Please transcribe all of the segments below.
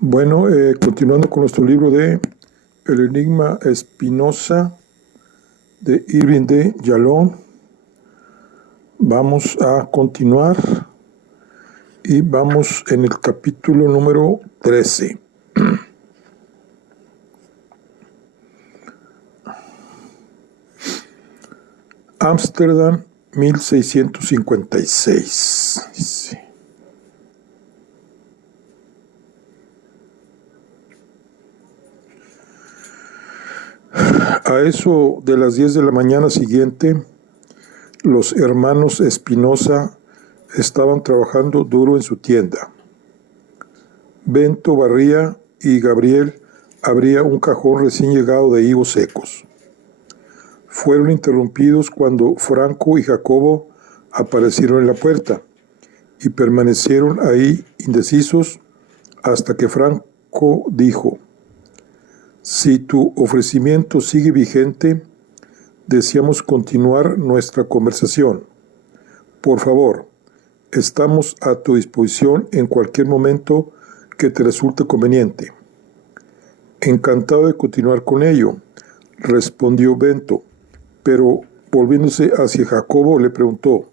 Bueno, continuando con nuestro libro de El Enigma Espinosa de Irving de Yalom, vamos a continuar y vamos en el capítulo número 13. Ámsterdam, 1656. Sí. A eso de las 10 de la mañana siguiente, los hermanos Espinosa estaban trabajando duro en su tienda. Bento barría y Gabriel abría un cajón recién llegado de higos secos. Fueron interrumpidos cuando Franco y Jacobo aparecieron en la puerta y permanecieron ahí indecisos hasta que Franco dijo: «Si tu ofrecimiento sigue vigente, deseamos continuar nuestra conversación. Por favor, estamos a tu disposición en cualquier momento que te resulte conveniente». «Encantado de continuar con ello», respondió Bento, pero volviéndose hacia Jacobo le preguntó: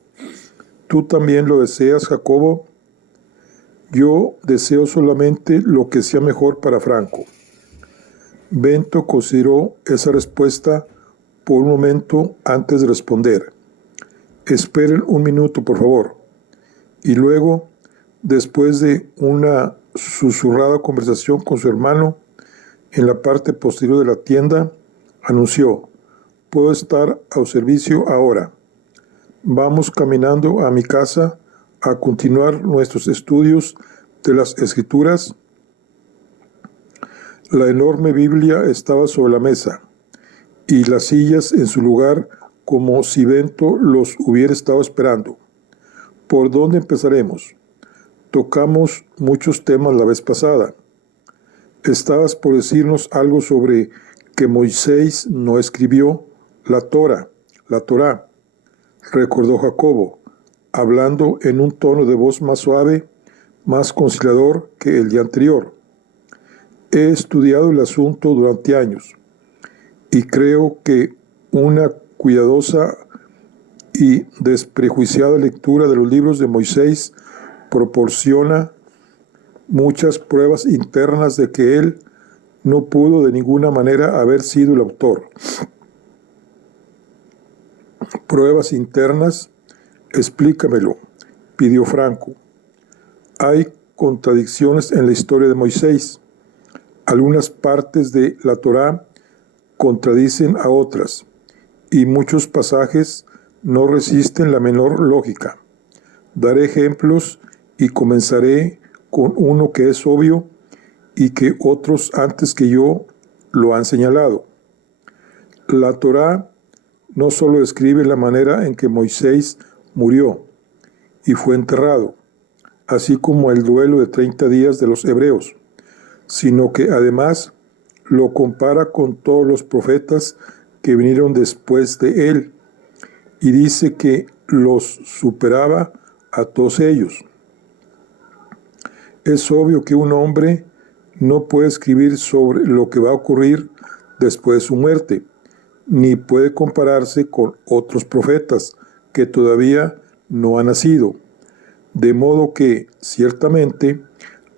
«¿Tú también lo deseas, Jacobo?». «Yo deseo solamente lo que sea mejor para Franco». Bento consideró esa respuesta por un momento antes de responder. «Esperen un minuto, por favor». Y luego, después de una susurrada conversación con su hermano en la parte posterior de la tienda, anunció: «Puedo estar a su servicio ahora. Vamos caminando a mi casa a continuar nuestros estudios de las Escrituras». La enorme Biblia estaba sobre la mesa y las sillas en su lugar, como si Bento los hubiera estado esperando. «¿Por dónde empezaremos? Tocamos muchos temas la vez pasada. Estabas por decirnos algo sobre que Moisés no escribió la Torá, recordó Jacobo, hablando en un tono de voz más suave, más conciliador que el día anterior. «He estudiado el asunto durante años y creo que una cuidadosa y desprejuiciada lectura de los libros de Moisés proporciona muchas pruebas internas de que él no pudo de ninguna manera haber sido el autor». «¿Pruebas internas? Explícamelo», pidió Franco. «Hay contradicciones en la historia de Moisés. Algunas partes de la Torá contradicen a otras, y muchos pasajes no resisten la menor lógica. Daré ejemplos y comenzaré con uno que es obvio y que otros antes que yo lo han señalado. La Torá no solo describe la manera en que Moisés murió y fue enterrado, así como el duelo de 30 días de los hebreos, sino que además lo compara con todos los profetas que vinieron después de él, y dice que los superaba a todos ellos. Es obvio que un hombre no puede escribir sobre lo que va a ocurrir después de su muerte, ni puede compararse con otros profetas que todavía no han nacido, de modo que, ciertamente,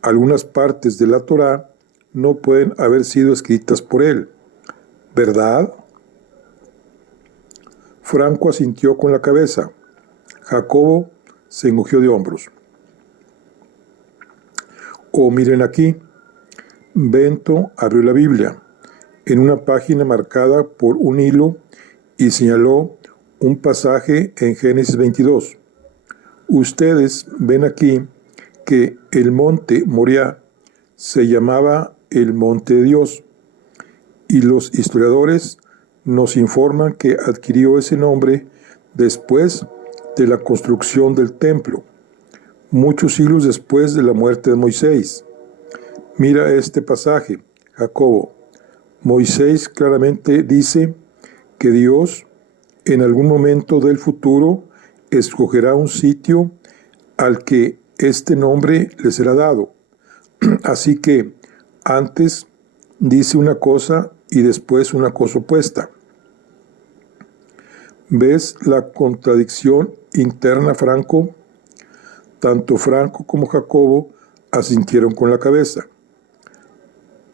algunas partes de la Torá no pueden haber sido escritas por él, ¿verdad?». Franco asintió con la cabeza. Jacobo se encogió de hombros. «Oh, miren aquí». Bento abrió la Biblia en una página marcada por un hilo y señaló un pasaje en Génesis 22. «Ustedes ven aquí que el monte Moriah se llamaba el monte de Dios, y los historiadores nos informan que adquirió ese nombre después de la construcción del templo, muchos siglos después de la muerte de Moisés. Mira este pasaje, Jacobo. Moisés claramente dice que Dios, en algún momento del futuro, escogerá un sitio al que este nombre le será dado, Así que antes dice una cosa y después una cosa opuesta. ¿Ves la contradicción interna, Franco? Tanto Franco como Jacobo asintieron con la cabeza.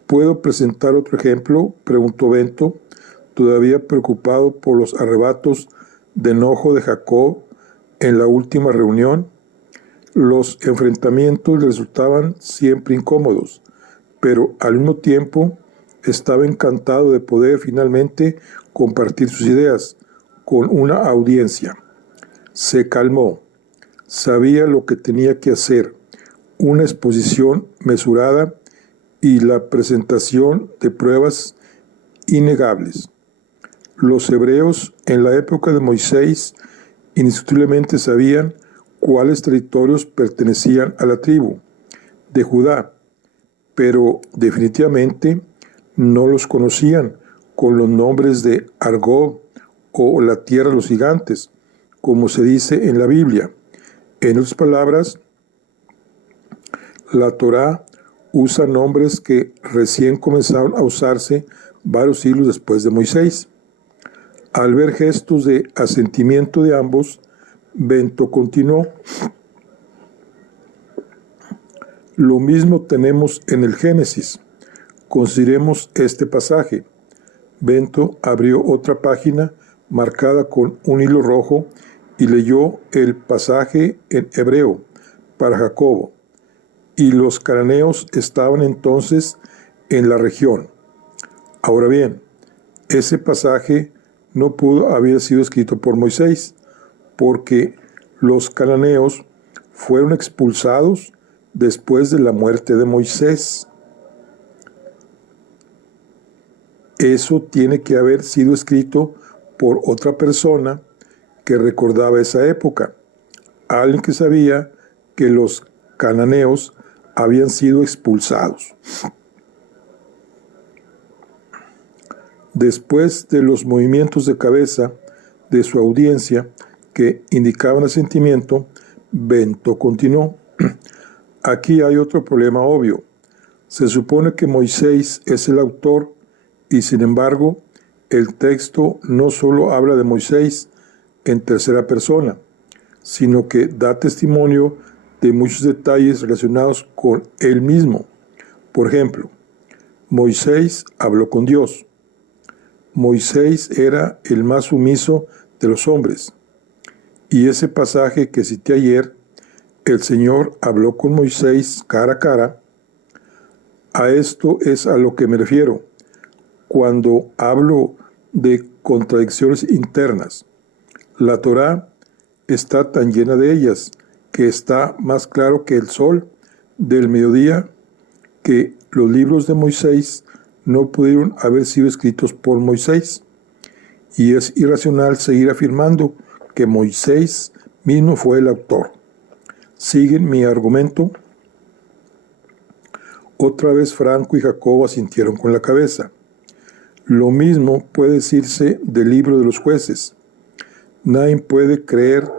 ¿Puedo presentar otro ejemplo?, preguntó Bento, todavía preocupado por los arrebatos de enojo de Jacob en la última reunión. Los enfrentamientos le resultaban siempre incómodos, pero al mismo tiempo estaba encantado de poder finalmente compartir sus ideas con una audiencia. Se calmó. Sabía lo que tenía que hacer: una exposición mesurada y la presentación de pruebas innegables. Los hebreos en la época de Moisés indiscutiblemente sabían cuáles territorios pertenecían a la tribu de Judá, pero definitivamente no los conocían con los nombres de Argob o la tierra de los gigantes, como se dice en la Biblia. En otras palabras, la Torá usa nombres que recién comenzaron a usarse varios siglos después de Moisés. Al ver gestos de asentimiento de ambos, Bento continuó: lo mismo tenemos en el Génesis. Consideremos este pasaje. Bento abrió otra página marcada con un hilo rojo y leyó el pasaje en hebreo para Jacobo. Y los cananeos estaban entonces en la región. Ahora bien, ese pasaje no pudo haber sido escrito por Moisés, porque los cananeos fueron expulsados después de la muerte de Moisés. Eso tiene que haber sido escrito por otra persona que recordaba esa época, alguien que sabía que los cananeos habían sido expulsados. Después de los movimientos de cabeza de su audiencia que indicaban asentimiento, Bento continuó: aquí hay otro problema obvio. Se supone que Moisés es el autor y, sin embargo, el texto no solo habla de Moisés en tercera persona, sino que da testimonio de muchos detalles relacionados con él mismo. Por ejemplo, Moisés habló con Dios. Moisés era el más sumiso de los hombres. Y ese pasaje que cité ayer, el Señor habló con Moisés cara a cara. A esto es a lo que me refiero cuando hablo de contradicciones internas. La Torá está tan llena de ellas que está más claro que el sol del mediodía que los libros de Moisés no pudieron haber sido escritos por Moisés. Y es irracional seguir afirmando que Moisés mismo fue el autor. ¿Siguen mi argumento? Otra vez Franco y Jacobo asintieron con la cabeza. Lo mismo puede decirse del libro de los jueces. Nadie puede creer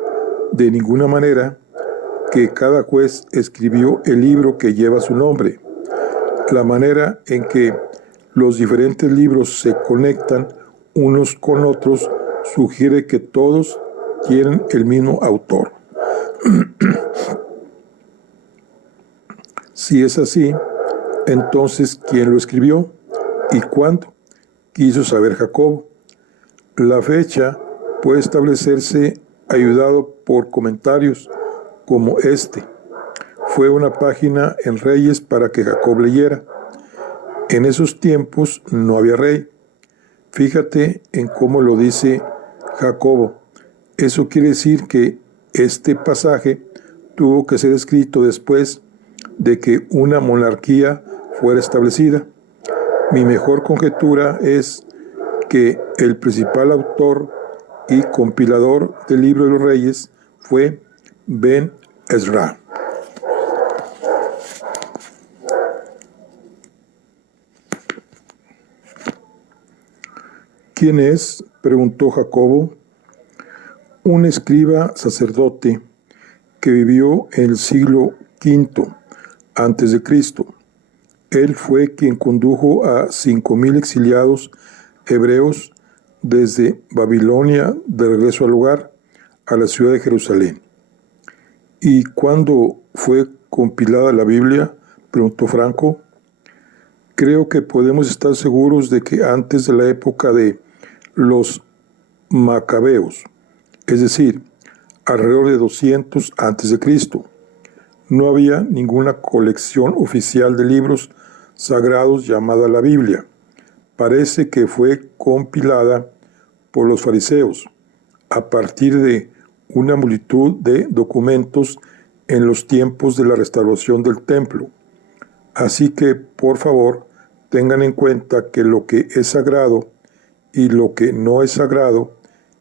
de ninguna manera que cada juez escribió el libro que lleva su nombre. La manera en que los diferentes libros se conectan unos con otros sugiere que todos tienen el mismo autor. Si es así, entonces, ¿quién lo escribió y cuándo? Quiso saber Jacobo. La fecha puede establecerse ayudado por comentarios como este. Fue una página en Reyes para que Jacob leyera. En esos tiempos no había rey. Fíjate en cómo lo dice Jacobo. Eso quiere decir que este pasaje tuvo que ser escrito después de que una monarquía fuera establecida. Mi mejor conjetura es que el principal autor y compilador del libro de los reyes fue Ben Ezra. ¿Quién es?, preguntó Jacobo. Un escriba sacerdote que vivió en el siglo V antes de Cristo. Él fue quien condujo a 5,000 exiliados hebreos desde Babilonia de regreso al lugar, a la ciudad de Jerusalén. ¿Y cuándo fue compilada la Biblia?, preguntó Franco. Creo que podemos estar seguros de que antes de la época de los Macabeos, es decir, alrededor de 200 a.C., no había ninguna colección oficial de libros sagrados llamada la Biblia. Parece que fue compilada por los fariseos a partir de una multitud de documentos en los tiempos de la restauración del templo. Así que, por favor, tengan en cuenta que lo que es sagrado y lo que no es sagrado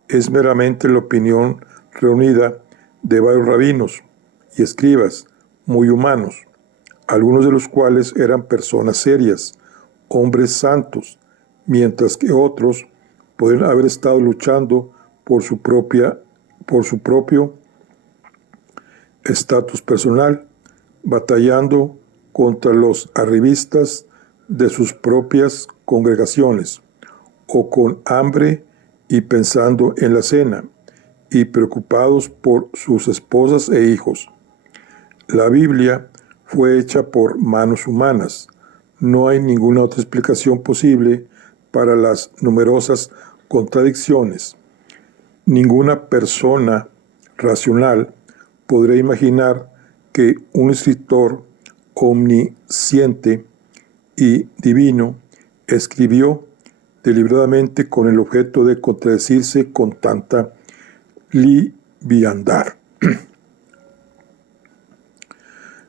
es meramente la opinión reunida de varios rabinos y escribas muy humanos, algunos de los cuales eran personas serias, hombres santos, mientras que otros podrían haber estado luchando por su propio estatus personal, batallando contra los arribistas de sus propias congregaciones, o con hambre y pensando en la cena, y preocupados por sus esposas e hijos. La Biblia fue hecha por manos humanas. No hay ninguna otra explicación posible para las numerosas contradicciones. Ninguna persona racional podrá imaginar que un escritor omnisciente y divino escribió deliberadamente con el objeto de contradecirse con tanta liviandad.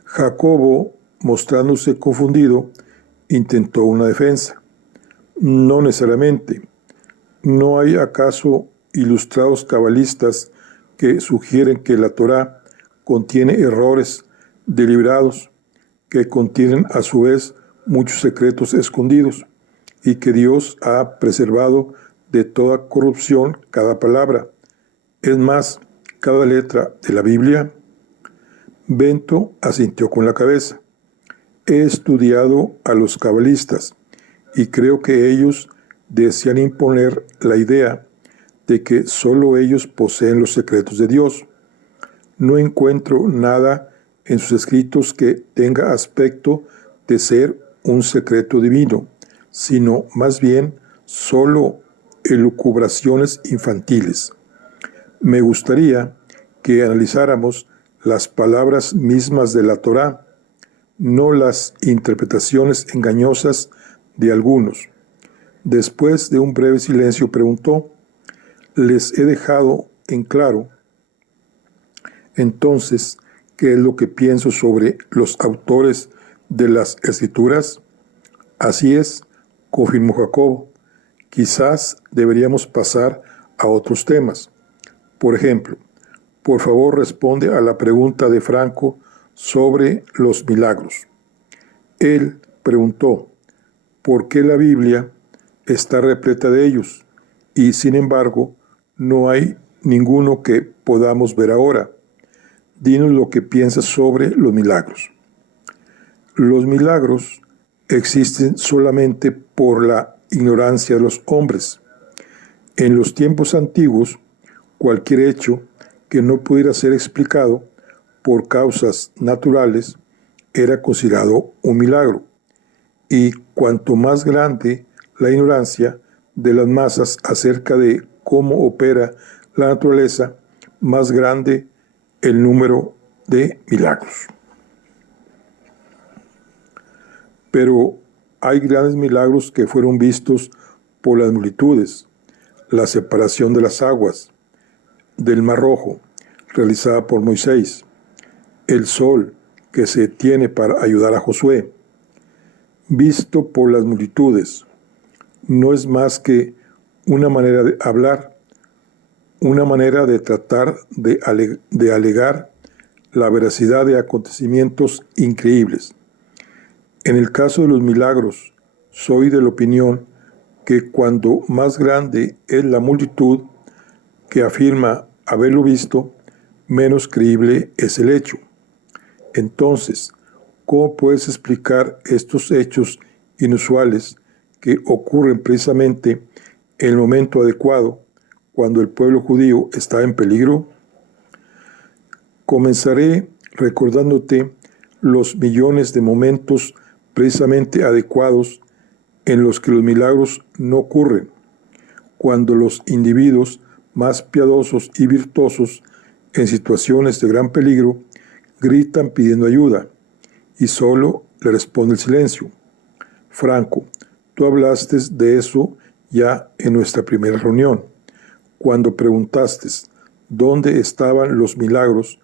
Jacobo, mostrándose confundido, intentó una defensa. No necesariamente. ¿No hay acaso ilustrados cabalistas que sugieren que la Torá contiene errores deliberados, que contienen a su vez muchos secretos escondidos, y que Dios ha preservado de toda corrupción cada palabra, es más, cada letra de la Biblia? Bento asintió con la cabeza. He estudiado a los cabalistas y creo que ellos desean imponer la idea de que solo ellos poseen los secretos de Dios. No encuentro nada en sus escritos que tenga aspecto de ser un secreto divino, sino más bien solo elucubraciones infantiles. Me gustaría que analizáramos las palabras mismas de la Torá, no las interpretaciones engañosas de algunos. Después de un breve silencio preguntó: les he dejado en claro entonces qué es lo que pienso sobre los autores de las Escrituras. Así es, confirmó Jacobo. Quizás deberíamos pasar a otros temas. Por ejemplo, por favor responde a la pregunta de Franco sobre los milagros. Él preguntó, ¿por qué la Biblia está repleta de ellos? Y sin embargo, no hay ninguno que podamos ver ahora. Dinos lo que piensas sobre los milagros. Los milagros existen solamente por la ignorancia de los hombres. En los tiempos antiguos, cualquier hecho que no pudiera ser explicado por causas naturales era considerado un milagro. Y cuanto más grande la ignorancia de las masas acerca de cómo opera la naturaleza, más grande el número de milagros. Pero hay grandes milagros que fueron vistos por las multitudes. La separación de las aguas del Mar Rojo, realizada por Moisés. El sol que se detiene para ayudar a Josué, visto por las multitudes. No es más que una manera de hablar, una manera de tratar de alegar la veracidad de acontecimientos increíbles. En el caso de los milagros, soy de la opinión que cuando más grande es la multitud que afirma haberlo visto, menos creíble es el hecho. Entonces, ¿Cómo puedes explicar estos hechos inusuales que ocurren precisamente en el momento adecuado, cuando el pueblo judío está en peligro? Comenzaré recordándote los millones de momentos precisamente adecuados en los que los milagros no ocurren, cuando los individuos más piadosos y virtuosos en situaciones de gran peligro gritan pidiendo ayuda y solo le responde el silencio. Franco, tú hablaste de eso ya en nuestra primera reunión, cuando preguntaste dónde estaban los milagros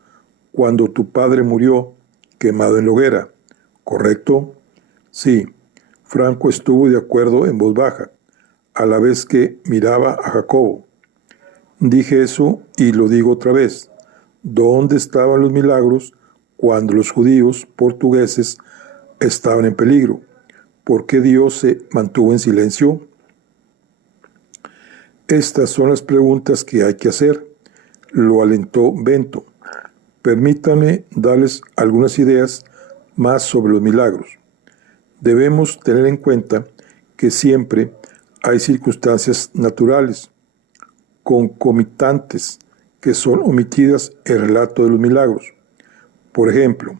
cuando tu padre murió quemado en la hoguera, ¿correcto? Sí, Franco estuvo de acuerdo en voz baja, a la vez que miraba a Jacobo. Dije eso y lo digo otra vez. ¿Dónde estaban los milagros cuando los judíos portugueses estaban en peligro? ¿Por qué Dios se mantuvo en silencio? Estas son las preguntas que hay que hacer, lo alentó Bento. Permítanme darles algunas ideas más sobre los milagros. Debemos tener en cuenta que siempre hay circunstancias naturales, concomitantes, que son omitidas en el relato de los milagros. Por ejemplo,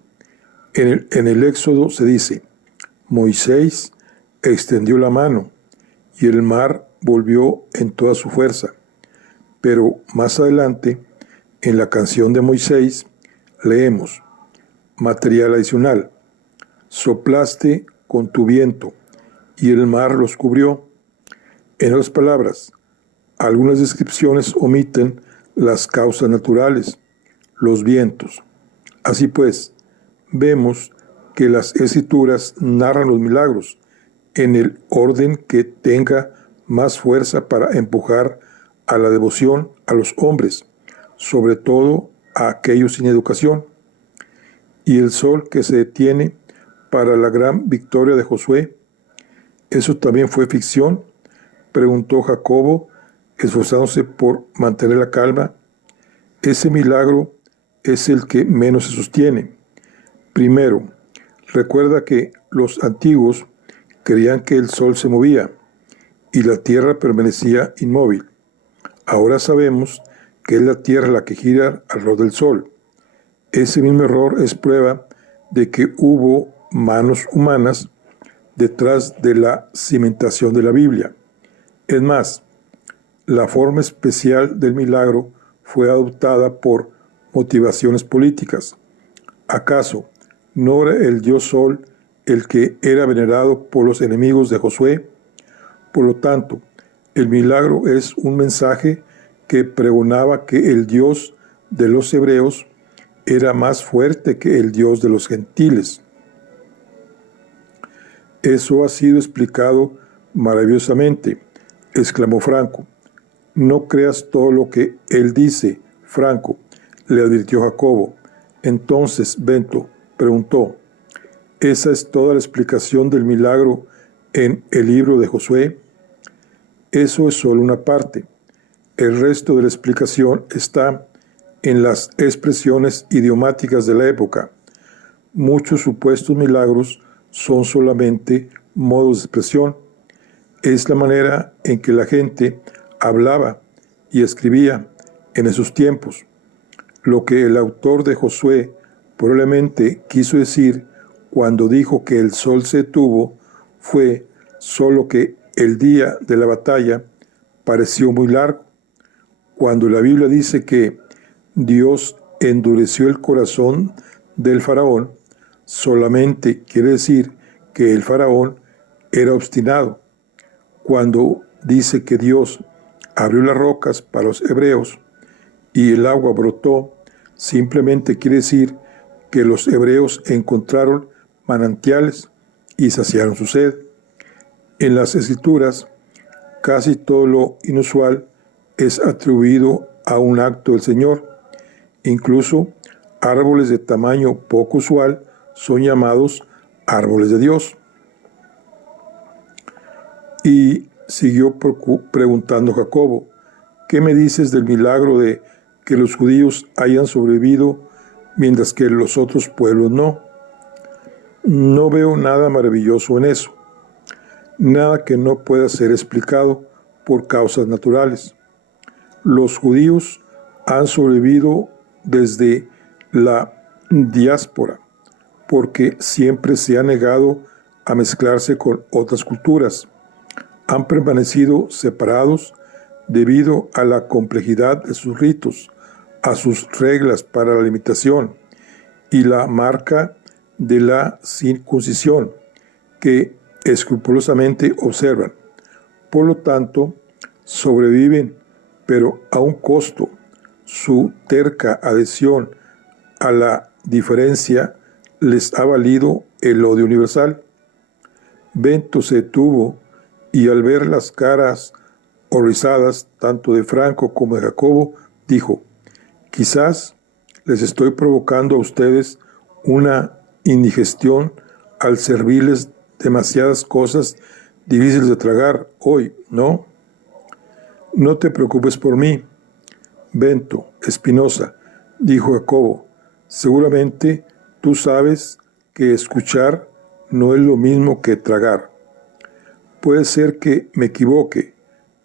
en el Éxodo se dice, Moisés extendió la mano y el mar volvió en toda su fuerza. Pero más adelante, en la canción de Moisés, leemos, material adicional, soplaste con tu viento y el mar los cubrió. En otras palabras, algunas descripciones omiten las causas naturales, los vientos. Así pues, vemos que las escrituras narran los milagros en el orden que tenga más fuerza para empujar a la devoción a los hombres, sobre todo a aquellos sin educación. Y el sol que se detiene para la gran victoria de Josué, ¿eso también fue ficción?, preguntó Jacobo, esforzándose por mantener la calma. Ese milagro es el que menos se sostiene. Primero, recuerda que los antiguos creían que el sol se movía y la tierra permanecía inmóvil. Ahora sabemos que es la tierra la que gira alrededor del sol. Ese mismo error es prueba de que hubo manos humanas detrás de la cimentación de la Biblia. Es más, la forma especial del milagro fue adoptada por motivaciones políticas. ¿Acaso no era el dios Sol el que era venerado por los enemigos de Josué? Por lo tanto, el milagro es un mensaje que pregonaba que el Dios de los hebreos era más fuerte que el Dios de los gentiles. Eso ha sido explicado maravillosamente, exclamó Franco. No creas todo lo que él dice, Franco, le advirtió Jacobo. Entonces Bento preguntó, ¿esa es toda la explicación del milagro en el libro de Josué? Eso es solo una parte. El resto de la explicación está en las expresiones idiomáticas de la época. Muchos supuestos milagros son solamente modos de expresión. Es la manera en que la gente hablaba y escribía en esos tiempos. Lo que el autor de Josué probablemente quiso decir cuando dijo que el sol se detuvo fue solo que el día de la batalla pareció muy largo. Cuando la Biblia dice que Dios endureció el corazón del faraón, solamente quiere decir que el faraón era obstinado. Cuando dice que Dios abrió las rocas para los hebreos y el agua brotó, simplemente quiere decir que los hebreos encontraron manantiales y saciaron su sed. En las escrituras, casi todo lo inusual es atribuido a un acto del Señor. Incluso árboles de tamaño poco usual son llamados árboles de Dios. Y siguió preguntando Jacobo, ¿qué me dices del milagro de que los judíos hayan sobrevivido mientras que los otros pueblos no? No veo nada maravilloso en eso, nada que no pueda ser explicado por causas naturales. Los judíos han sobrevivido desde la diáspora porque siempre se han negado a mezclarse con otras culturas. Han permanecido separados debido a la complejidad de sus ritos, a sus reglas para la alimentación y la marca de la circuncisión que escrupulosamente observan. Por lo tanto, sobreviven, pero a un costo. Su terca adhesión a la diferencia les ha valido el odio universal. Bento se detuvo y al ver las caras horrorizadas tanto de Franco como de Jacobo, dijo: quizás les estoy provocando a ustedes una indigestión al servirles demasiadas cosas difíciles de tragar hoy, ¿no? No te preocupes por mí, Bento, Espinosa, dijo Jacobo. Seguramente tú sabes que escuchar no es lo mismo que tragar. Puede ser que me equivoque,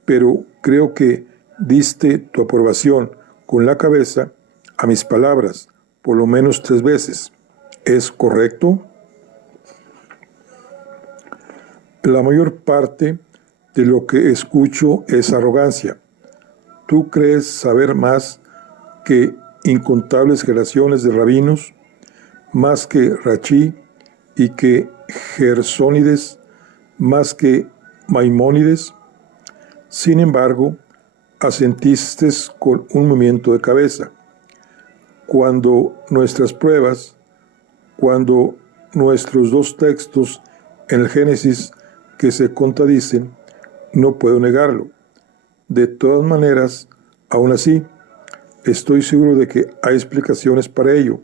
pero creo que diste tu aprobación con la cabeza a mis palabras por lo menos 3 veces. ¿Es correcto? La mayor parte de lo que escucho es arrogancia. Tú crees saber más que incontables generaciones de rabinos, más que Rachí y que Gersónides, más que Maimónides. Sin embargo, asentiste con un movimiento de cabeza. Cuando nuestras pruebas, cuando nuestros 2 textos en el Génesis que se contradicen, no puedo negarlo. De todas maneras, aún así, estoy seguro de que hay explicaciones para ello,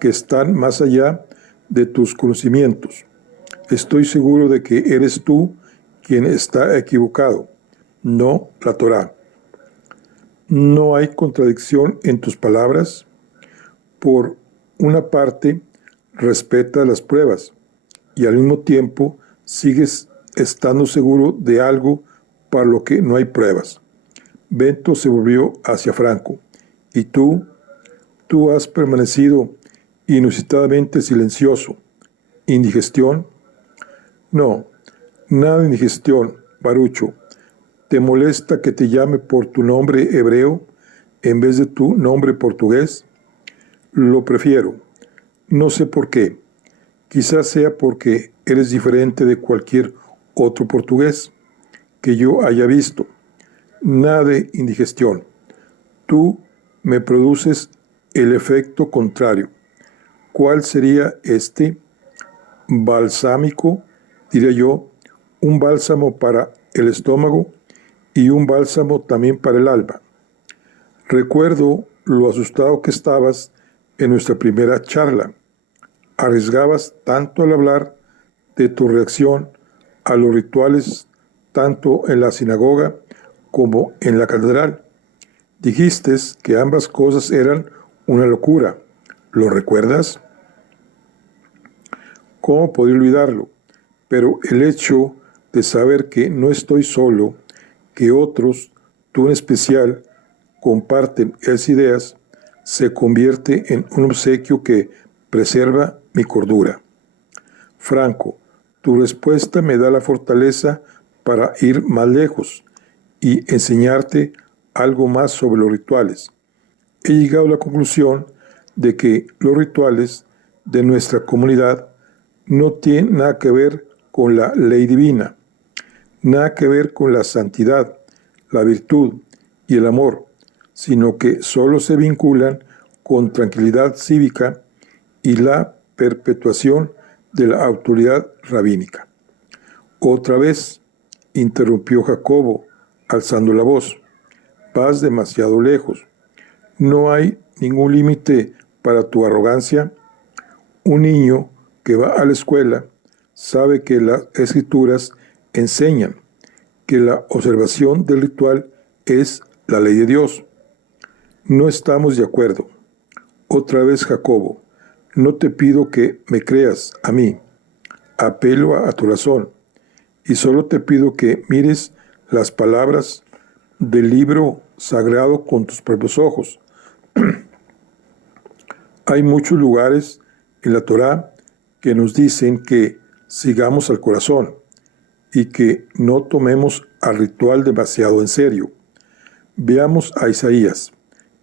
que están más allá de tus conocimientos. Estoy seguro de que eres tú quien está equivocado, no la Torá. No hay contradicción en tus palabras. Por una parte, respeta las pruebas y al mismo tiempo sigues estando seguro de algo para lo que no hay pruebas. Bento se volvió hacia Franco. ¿Y tú has permanecido inusitadamente silencioso? ¿Indigestión? No, nada de indigestión, Barucho. ¿Te molesta que te llame por tu nombre hebreo en vez de tu nombre portugués? Lo prefiero. No sé por qué. Quizás sea porque eres diferente de cualquier otro portugués que yo haya visto. Nada de indigestión. Tú me produces el efecto contrario. ¿Cuál sería este? Balsámico, diría yo, un bálsamo para el estómago y un bálsamo también para el alma. Recuerdo lo asustado que estabas en nuestra primera charla. Arriesgabas tanto al hablar de tu reacción a los rituales, tanto en la sinagoga como en la catedral. Dijiste que ambas cosas eran una locura. ¿Lo recuerdas? ¿Cómo podría olvidarlo? Pero el hecho de saber que no estoy solo, que otros, tú en especial, comparten esas ideas, se convierte en un obsequio que preserva mi cordura. Franco, tu respuesta me da la fortaleza para ir más lejos y enseñarte algo más sobre los rituales. He llegado a la conclusión de que los rituales de nuestra comunidad no tienen nada que ver con la ley divina, nada que ver con la santidad, la virtud y el amor, sino que solo se vinculan con tranquilidad cívica y la perpetuación de la autoridad rabínica. Otra vez, interrumpió Jacobo, alzando la voz, vas demasiado lejos. ¿No hay ningún límite para tu arrogancia? Un niño que va a la escuela sabe que las escrituras enseñan que la observación del ritual es la ley de Dios. No estamos de acuerdo. Otra vez Jacobo, No te pido que me creas a mí, apelo a tu razón, y solo te pido que mires las palabras del libro sagrado con tus propios ojos. Hay muchos lugares en la Torá que nos dicen que sigamos al corazón y que no tomemos al ritual demasiado en serio. Veamos a Isaías,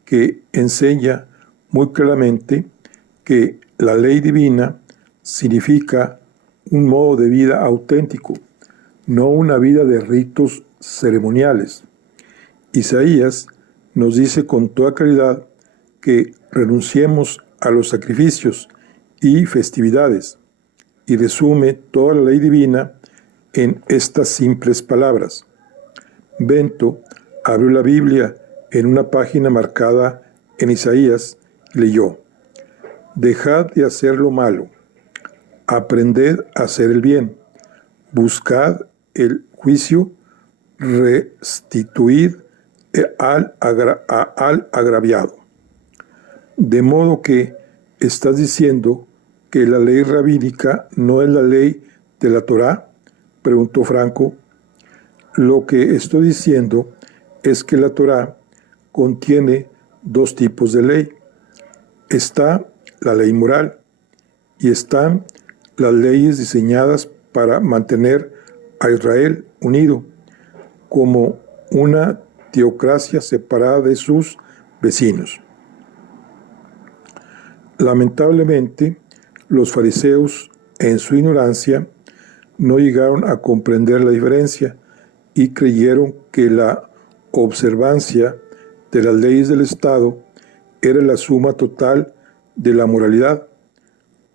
que enseña muy claramente que la ley divina significa un modo de vida auténtico, no una vida de ritos ceremoniales. Isaías nos dice con toda claridad que renunciemos a los sacrificios y festividades, y resume toda la ley divina en estas simples palabras. Bento abrió la Biblia en una página marcada en Isaías y leyó: Dejad de hacer lo malo, aprended a hacer el bien, buscad el juicio, restituid al agraviado. De modo que estás diciendo que la ley rabínica no es la ley de la Torá, preguntó Franco. Lo que estoy diciendo es que la Torá contiene dos tipos de ley. Está la ley moral y están las leyes diseñadas para mantener a Israel unido como una teocracia separada de sus vecinos. Lamentablemente, los fariseos, en su ignorancia, no llegaron a comprender la diferencia y creyeron que la observancia de las leyes del Estado era la suma total de la moralidad,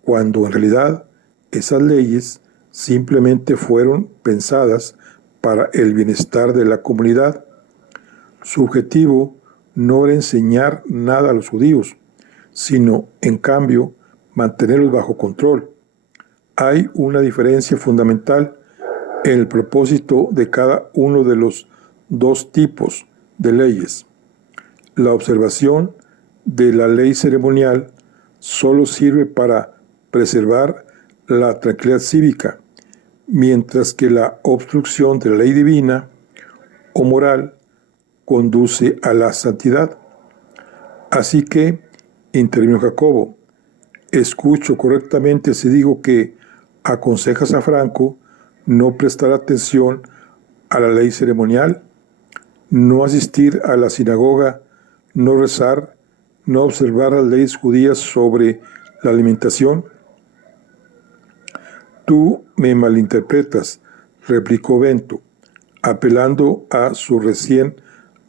cuando en realidad esas leyes simplemente fueron pensadas para el bienestar de la comunidad. Su objetivo no era enseñar nada a los judíos, sino, en cambio, mantenerlos bajo control. Hay una diferencia fundamental en el propósito de cada uno de los dos tipos de leyes. La observación de la ley ceremonial solo sirve para preservar la tranquilidad cívica, mientras que la obstrucción de la ley divina o moral conduce a la santidad. Así que, intervino Jacobo, escucho correctamente si digo que aconsejas a Franco no prestar atención a la ley ceremonial, no asistir a la sinagoga, no rezar, no observar las leyes judías sobre la alimentación. Tú me malinterpretas, replicó Bento, apelando a sus recién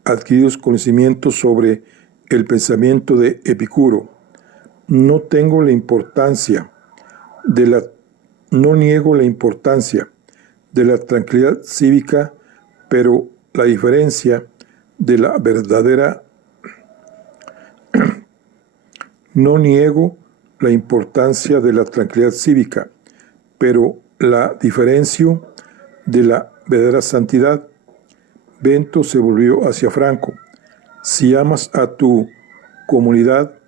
adquiridos conocimientos sobre el pensamiento de Epicuro. No niego la importancia de la tranquilidad cívica, pero la diferencia de la verdadera no niego la importancia de la tranquilidad cívica, pero la diferencia de la verdadera santidad. Bento se volvió hacia Franco. Si amas a tu comunidad,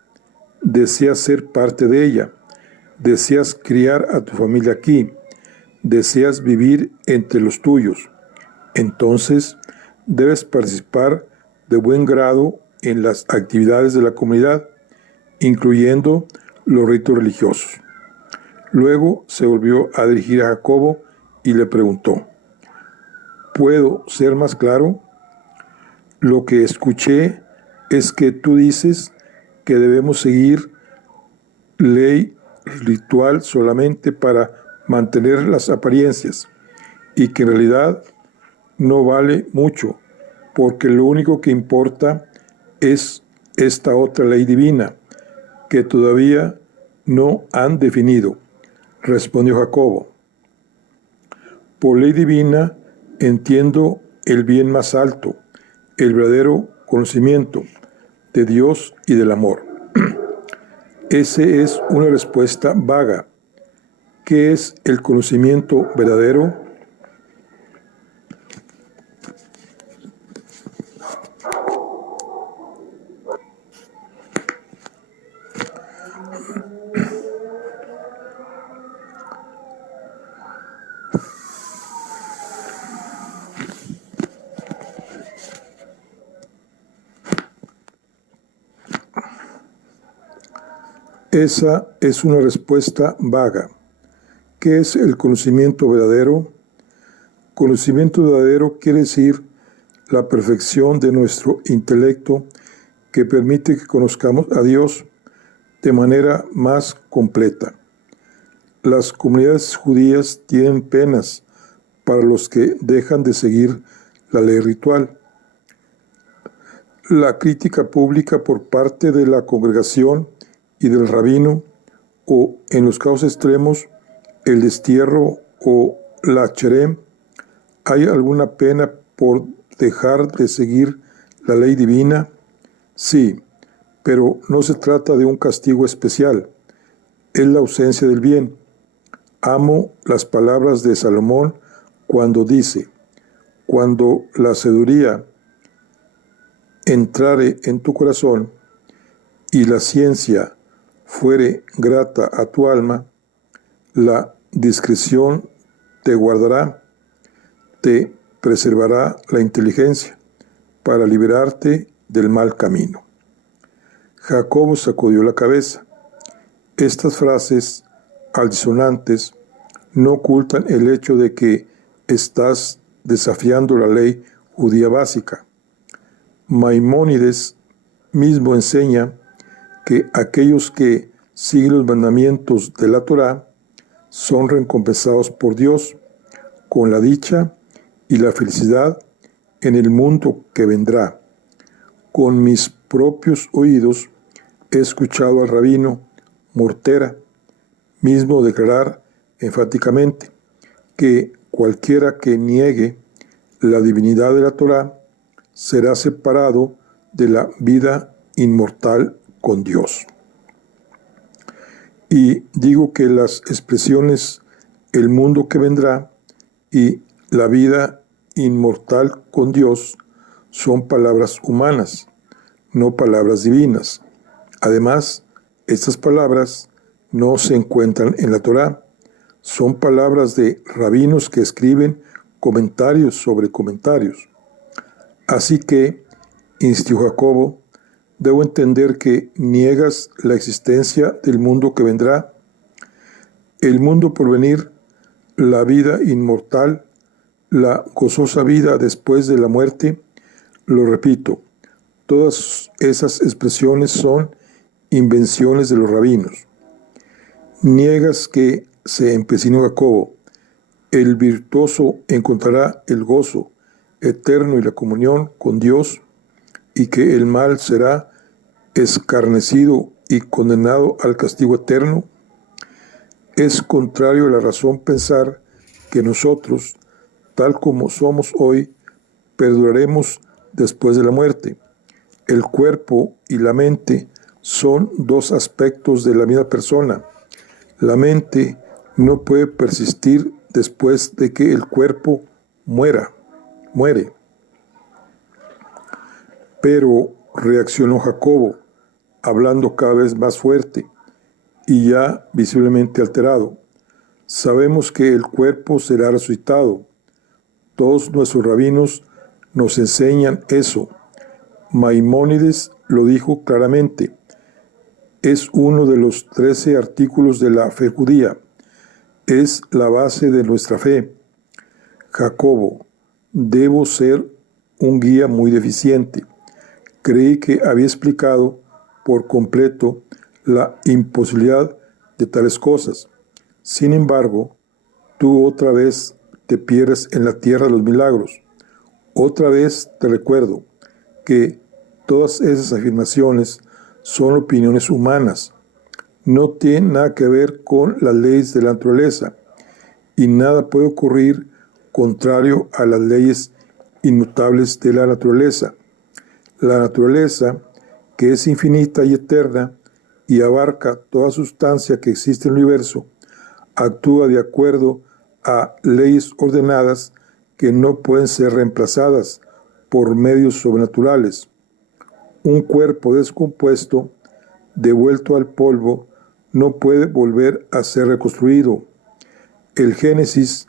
deseas ser parte de ella, deseas criar a tu familia aquí, deseas vivir entre los tuyos, entonces debes participar de buen grado en las actividades de la comunidad, incluyendo los ritos religiosos. Luego se volvió a dirigir a Jacobo y le preguntó: ¿puedo ser más claro? Lo que escuché es que tú dices que debemos seguir ley ritual solamente para mantener las apariencias y que en realidad no vale mucho, porque lo único que importa es esta otra ley divina que todavía no han definido, respondió Jacobo. Por ley divina entiendo el bien más alto, el verdadero conocimiento de Dios y del amor. Esa es una respuesta vaga. ¿Qué es el conocimiento verdadero? Esa es una respuesta vaga. ¿Qué es el conocimiento verdadero? Conocimiento verdadero quiere decir la perfección de nuestro intelecto que permite que conozcamos a Dios de manera más completa. Las comunidades judías tienen penas para los que dejan de seguir la ley ritual. La crítica pública por parte de la congregación y del rabino, o en los casos extremos, el destierro o la cherem. ¿Hay alguna pena por dejar de seguir la ley divina? Sí, pero no se trata de un castigo especial. Es la ausencia del bien. Amo las palabras de Salomón cuando dice: cuando la sabiduría entrare en tu corazón y la ciencia fuere grata a tu alma, la discreción te guardará, te preservará la inteligencia para liberarte del mal camino. Jacobo sacudió la cabeza. Estas frases altisonantes no ocultan el hecho de que estás desafiando la ley judía básica. Maimónides mismo enseña que aquellos que siguen los mandamientos de la Torá son recompensados por Dios con la dicha y la felicidad en el mundo que vendrá. Con mis propios oídos he escuchado al rabino Mortera mismo declarar enfáticamente que cualquiera que niegue la divinidad de la Torá será separado de la vida inmortal con Dios. Y digo que las expresiones el mundo que vendrá y la vida inmortal con Dios son palabras humanas, no palabras divinas. Además, estas palabras no se encuentran en la Torá. Son palabras de rabinos que escriben comentarios sobre comentarios. Así que, insistió Jacobo, debo entender que niegas la existencia del mundo que vendrá, el mundo por venir, la vida inmortal, la gozosa vida después de la muerte. Lo repito, todas esas expresiones son invenciones de los rabinos. Niegas que, se empecinó Jacobo, el virtuoso encontrará el gozo eterno y la comunión con Dios, y que el mal será escarnecido y condenado al castigo eterno. Es contrario a la razón pensar que nosotros, tal como somos hoy, perduraremos después de la muerte. El cuerpo y la mente son dos aspectos de la misma persona. La mente no puede persistir después de que el cuerpo muere. Pero reaccionó Jacobo, hablando cada vez más fuerte y ya visiblemente alterado. Sabemos que el cuerpo será resucitado. Todos nuestros rabinos nos enseñan eso. Maimónides lo dijo claramente. Es uno de los 13 artículos de la fe judía. Es la base de nuestra fe. Jacobo, debo ser un guía muy deficiente. Creí que había explicado por completo la imposibilidad de tales cosas. Sin embargo, tú otra vez te pierdes en la tierra de los milagros. Otra vez te recuerdo que todas esas afirmaciones son opiniones humanas. No tienen nada que ver con las leyes de la naturaleza y nada puede ocurrir contrario a las leyes inmutables de la naturaleza. La naturaleza, que es infinita y eterna y abarca toda sustancia que existe en el universo, actúa de acuerdo a leyes ordenadas que no pueden ser reemplazadas por medios sobrenaturales. Un cuerpo descompuesto, devuelto al polvo, no puede volver a ser reconstruido. El Génesis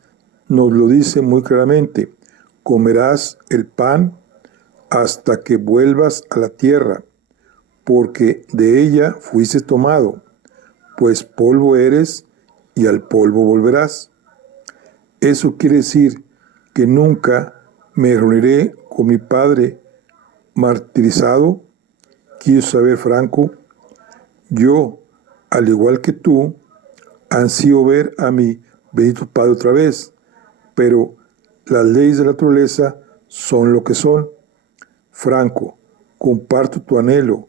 nos lo dice muy claramente: comerás el pan hasta que vuelvas a la tierra, porque de ella fuiste tomado. pues polvo eres y al polvo volverás. Eso quiere decir que nunca me reuniré con mi padre martirizado, quiso saber Franco. Yo, al igual que tú, ansío ver a mi bendito padre otra vez, pero las leyes de la naturaleza son lo que son. Franco, comparto tu anhelo,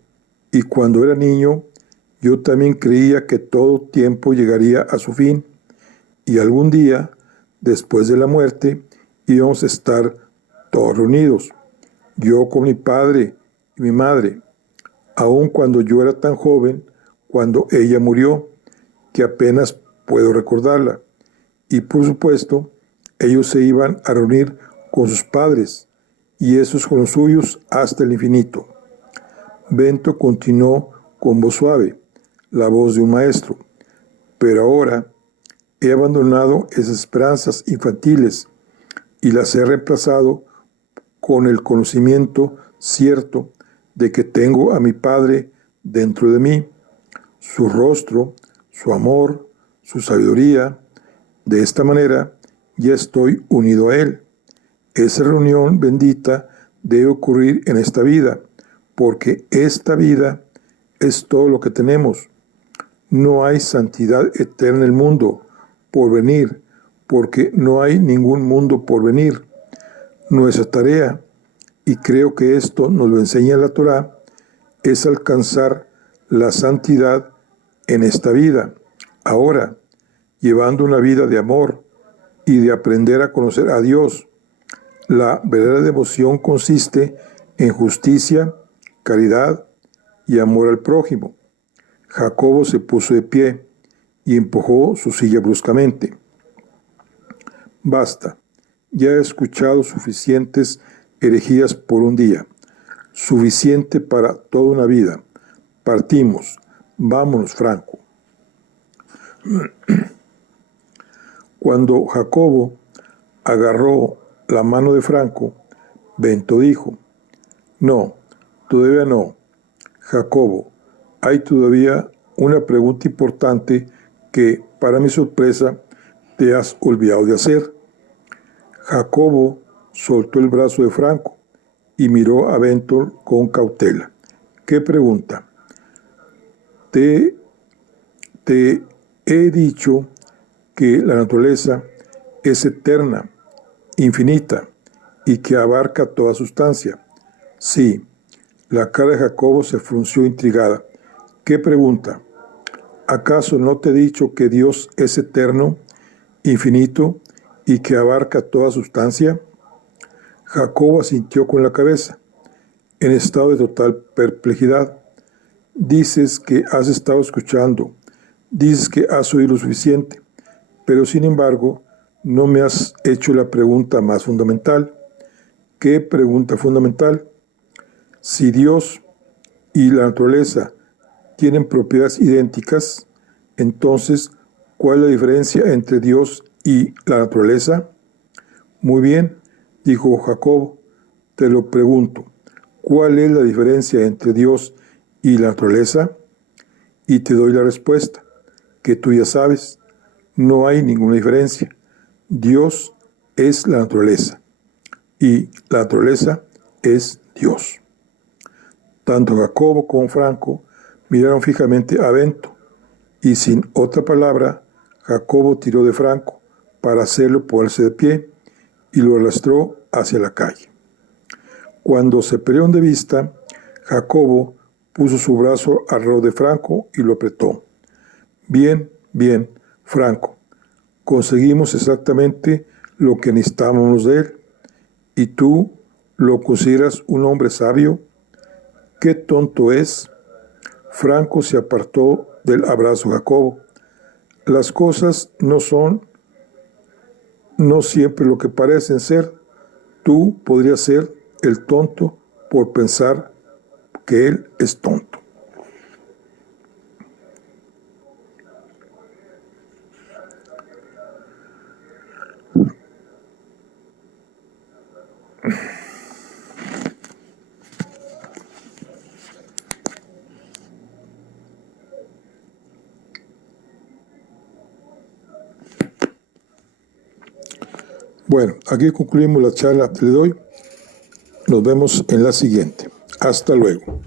y cuando era niño, yo también creía que todo tiempo llegaría a su fin, y algún día, después de la muerte, íbamos a estar todos reunidos, yo con mi padre y mi madre, aun cuando yo era tan joven, cuando ella murió, que apenas puedo recordarla. Y por supuesto, ellos se iban a reunir con sus padres, y esos con los suyos hasta el infinito. Bento continuó con voz suave, la voz de un maestro. Pero ahora he abandonado esas esperanzas infantiles y las he reemplazado con el conocimiento cierto de que tengo a mi Padre dentro de mí, su rostro, su amor, su sabiduría. De esta manera ya estoy unido a Él. Esa reunión bendita debe ocurrir en esta vida, porque esta vida es todo lo que tenemos. No hay santidad eterna en el mundo por venir, porque no hay ningún mundo por venir. Nuestra tarea, y creo que esto nos lo enseña la Torá, es alcanzar la santidad en esta vida, ahora, llevando una vida de amor y de aprender a conocer a Dios. La verdadera devoción consiste en justicia, caridad y amor al prójimo. Jacobo se puso de pie y empujó su silla bruscamente. Basta, ya he escuchado suficientes herejías por un día, suficiente para toda una vida. Partimos, vámonos, Franco. Cuando Jacobo agarró la mano de Franco, Bento dijo: no, todavía no. Jacobo, hay todavía una pregunta importante que, para mi sorpresa, te has olvidado de hacer. Jacobo soltó el brazo de Franco y miró a Bento con cautela. ¿Qué pregunta? Te he dicho que la naturaleza es eterna, infinita, y que abarca toda sustancia. Sí. La cara de Jacobo se frunció intrigada. ¿Qué pregunta? ¿Acaso no te he dicho que Dios es eterno, infinito y que abarca toda sustancia? Jacobo asintió con la cabeza, en estado de total perplejidad. Dices que has estado escuchando, dices que has oído lo suficiente, pero sin embargo no me has hecho la pregunta más fundamental. ¿Qué pregunta fundamental? Si Dios y la naturaleza tienen propiedades idénticas, entonces, ¿cuál es la diferencia entre Dios y la naturaleza? Muy bien, dijo Jacobo, te lo pregunto, ¿cuál es la diferencia entre Dios y la naturaleza? Y te doy la respuesta, que tú ya sabes, no hay ninguna diferencia. Dios es la naturaleza y la naturaleza es Dios. Tanto Jacobo como Franco miraron fijamente a Bento, y sin otra palabra, Jacobo tiró de Franco para hacerlo ponerse de pie y lo arrastró hacia la calle. Cuando se perdieron de vista, Jacobo puso su brazo alrededor de Franco y lo apretó. Bien, bien, Franco, conseguimos exactamente lo que necesitábamos de él, y tú lo consideras un hombre sabio. ¡Qué tonto es! Franco se apartó del abrazo de Jacobo. Las cosas no siempre lo que parecen ser. Tú podrías ser el tonto por pensar que él es tonto. Bueno, aquí concluimos la charla. Le doy. Nos vemos en la siguiente. Hasta luego.